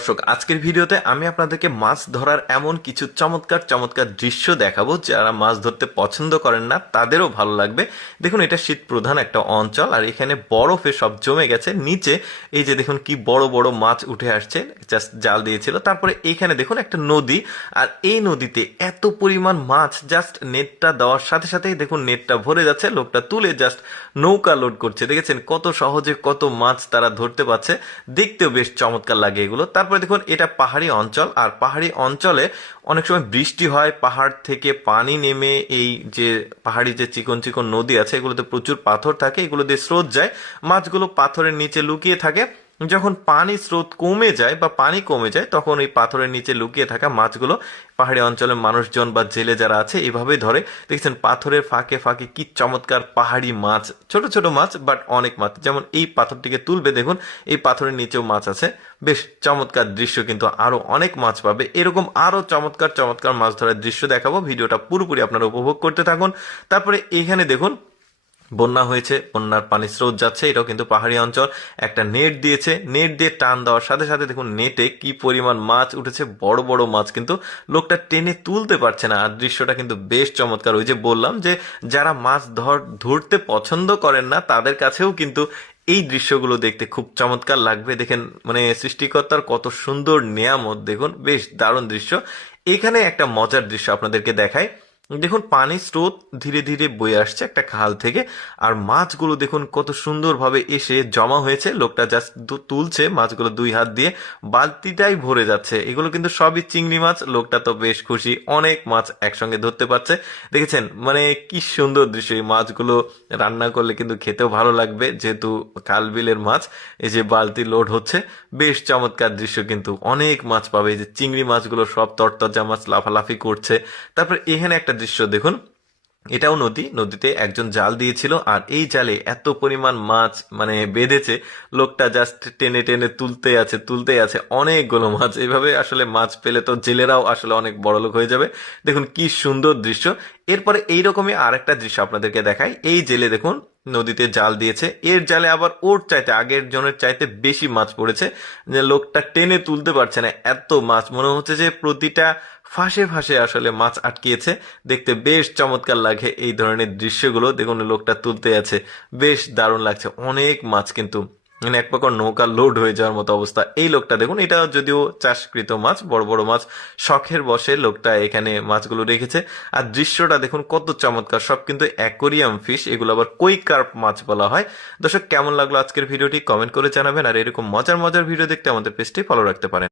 দর্শক, আজকের ভিডিওতে আমি আপনাদেরকে মাছ ধরার এমন কিছু চমৎকার চমৎকার দৃশ্য দেখাবো যারা মাছ ধরতে পছন্দ করেন না তাদেরও ভালো লাগবে। দেখুন, এটা শীত প্রধান একটা অঞ্চল আর এখানে বরফে সব জমে গেছে। নিচে এই যে দেখুন কি বড় বড় মাছ উঠে আসছে, জাস্ট জাল দিয়েছিল। তারপরে এখানে দেখুন একটা নদী, আর এই নদীতে এত পরিমাণ মাছ, জাস্ট নেটটা দেওয়ার সাথে সাথেই দেখুন নেটটা ভরে যাচ্ছে। লোকটা তুলে জাস্ট নৌকা লোড করছে। দেখেছেন কত সহজে কত মাছ তারা ধরতে পারছে, দেখতেও বেশ চমৎকার লাগে এগুলো। তারপরে দেখুন এটা পাহাড়ি অঞ্চল, আর পাহাড়ি অঞ্চলে অনেক সময় বৃষ্টি হয়, পাহাড় থেকে পানি নেমে এই যে পাহাড়ি যে চিকন চিকন নদী আছে এগুলোতে প্রচুর পাথর থাকে, এগুলো দিয়ে স্রোত যায়, মাছগুলো পাথরের নিচে লুকিয়ে থাকে। যখন পানি স্রোত কমে যায় বা পানি কমে যায় তখন এই পাথরের নিচে লুকিয়ে থাকা মাছগুলো পাহাড়ি অঞ্চলের মানুষজন বা জেলে যারা আছে এভাবেই ধরে। দেখছেন পাথরের ফাঁকে ফাঁকে কি চমৎকার পাহাড়ি মাছ, ছোট ছোট মাছ বাট অনেক মাছ। যেমন এই পাথরটিকে তুলবে, দেখুন এই পাথরের নিচেও মাছ আছে। বেশ চমৎকার দৃশ্য, কিন্তু আরো অনেক মাছ পাবে। এরকম আরো চমৎকার চমৎকার মাছ ধরার দৃশ্য দেখাবো, ভিডিওটা পুরোপুরি আপনারা উপভোগ করতে থাকুন। তারপরে এখানে দেখুন বন্যা হয়েছে, বন্যার পানি স্রোত যাচ্ছে, এটাও কিন্তু পাহাড়ি অঞ্চল। একটা নেট দিয়েছে, নেট দিয়ে টান দেওয়ার সাথে সাথে দেখুন নেটে কি পরিমাণ মাছ উঠেছে, বড় বড় মাছ, কিন্তু লোকটা টেনে তুলতে পারছে না। আর দৃশ্যটা কিন্তু বেশ চমৎকার। ওই যে বললাম যে যারা মাছ ধরতে পছন্দ করেন না তাদের কাছেও কিন্তু এই দৃশ্যগুলো দেখতে খুব চমৎকার লাগবে। দেখেন মানে সৃষ্টিকর্তার কত সুন্দর নেয়ামত, দেখুন বেশ দারুণ দৃশ্য। এখানে একটা মজার দৃশ্য আপনাদেরকে দেখাই। দেখুন পানির স্রোত ধীরে ধীরে বয়ে আসছে একটা খাল থেকে, আর মাছগুলো দেখুন কত সুন্দরভাবে এসে জমা হয়েছে। লোকটা জাস্ট তুলছে মাছগুলো দুই হাত দিয়ে, বালতিটাই ভরে যাচ্ছে। এগুলো কিন্তু সবই চিংড়ি মাছ। লোকটা তো বেশ খুশি, অনেক মাছ একসঙ্গে ধরতে পারছে। দেখেছেন মানে কি সুন্দর দৃশ্য। এই মাছগুলো রান্না করলে কিন্তু খেতেও ভালো লাগবে, যেহেতু খাল বিলের মাছ। এই যে বালতি লোড হচ্ছে, বেশ চমৎকার দৃশ্য, কিন্তু অনেক মাছ পাবে। এই যে চিংড়ি মাছগুলো সব তরতাজা মাছ লাফালাফি করছে। তারপর এখানে একটা দৃশ্য দেখুন, এটাও নদী, নদীতে একজন জাল দিয়েছিল আর এই জালে এত পরিমাণ মাছ মানে বেঁধেছে, লোকটা জাস্ট টেনে টেনে তুলতে আছে অনেকগুলো মাছ। এইভাবে আসলে মাছ পেলে তো জেলেরাও আসলে অনেক বড় লোক হয়ে যাবে। দেখুন কি সুন্দর দৃশ্য। এরপরে এইরকমই আরেকটা দৃশ্য আপনাদেরকে দেখাই। এই জেলে দেখুন নদীতে জাল দিয়েছে, এর জালে আবার ওর চাইতে আগের জনের চাইতে বেশি মাছ পড়েছে, যে লোকটা টেনে তুলতে পারছে না, এত মাছ। মনে হচ্ছে যে প্রতিটা ফাঁসে ফাঁসে আসলে মাছ আটকিয়েছে। দেখতে বেশ চমৎকার লাগে এই ধরনের দৃশ্যগুলো। দেখুন লোকটা তুলতে আছে, বেশ দারুণ লাগছে। অনেক মাছ, কিন্তু মানে এক প্রকার নৌকা লোড হয়ে যাওয়ার মতো অবস্থা। এই লোকটা দেখুন, এটা যদিও চাষকৃত মাছ, বড় বড় মাছ, শখের বসে লোকটা এখানে মাছগুলো রেখেছে। আর দৃশ্যটা দেখুন কত চমৎকার। সব কিন্তু অ্যাকোরিয়াম ফিশ, এগুলো আবার কই কার্প মাছ বলা হয়। দর্শক, কেমন লাগলো আজকের ভিডিওটি কমেন্ট করে জানাবেন, আর এরকম মজার মজার ভিডিও দেখতে আমাদের পেজটি ফলো রাখতে পারেন।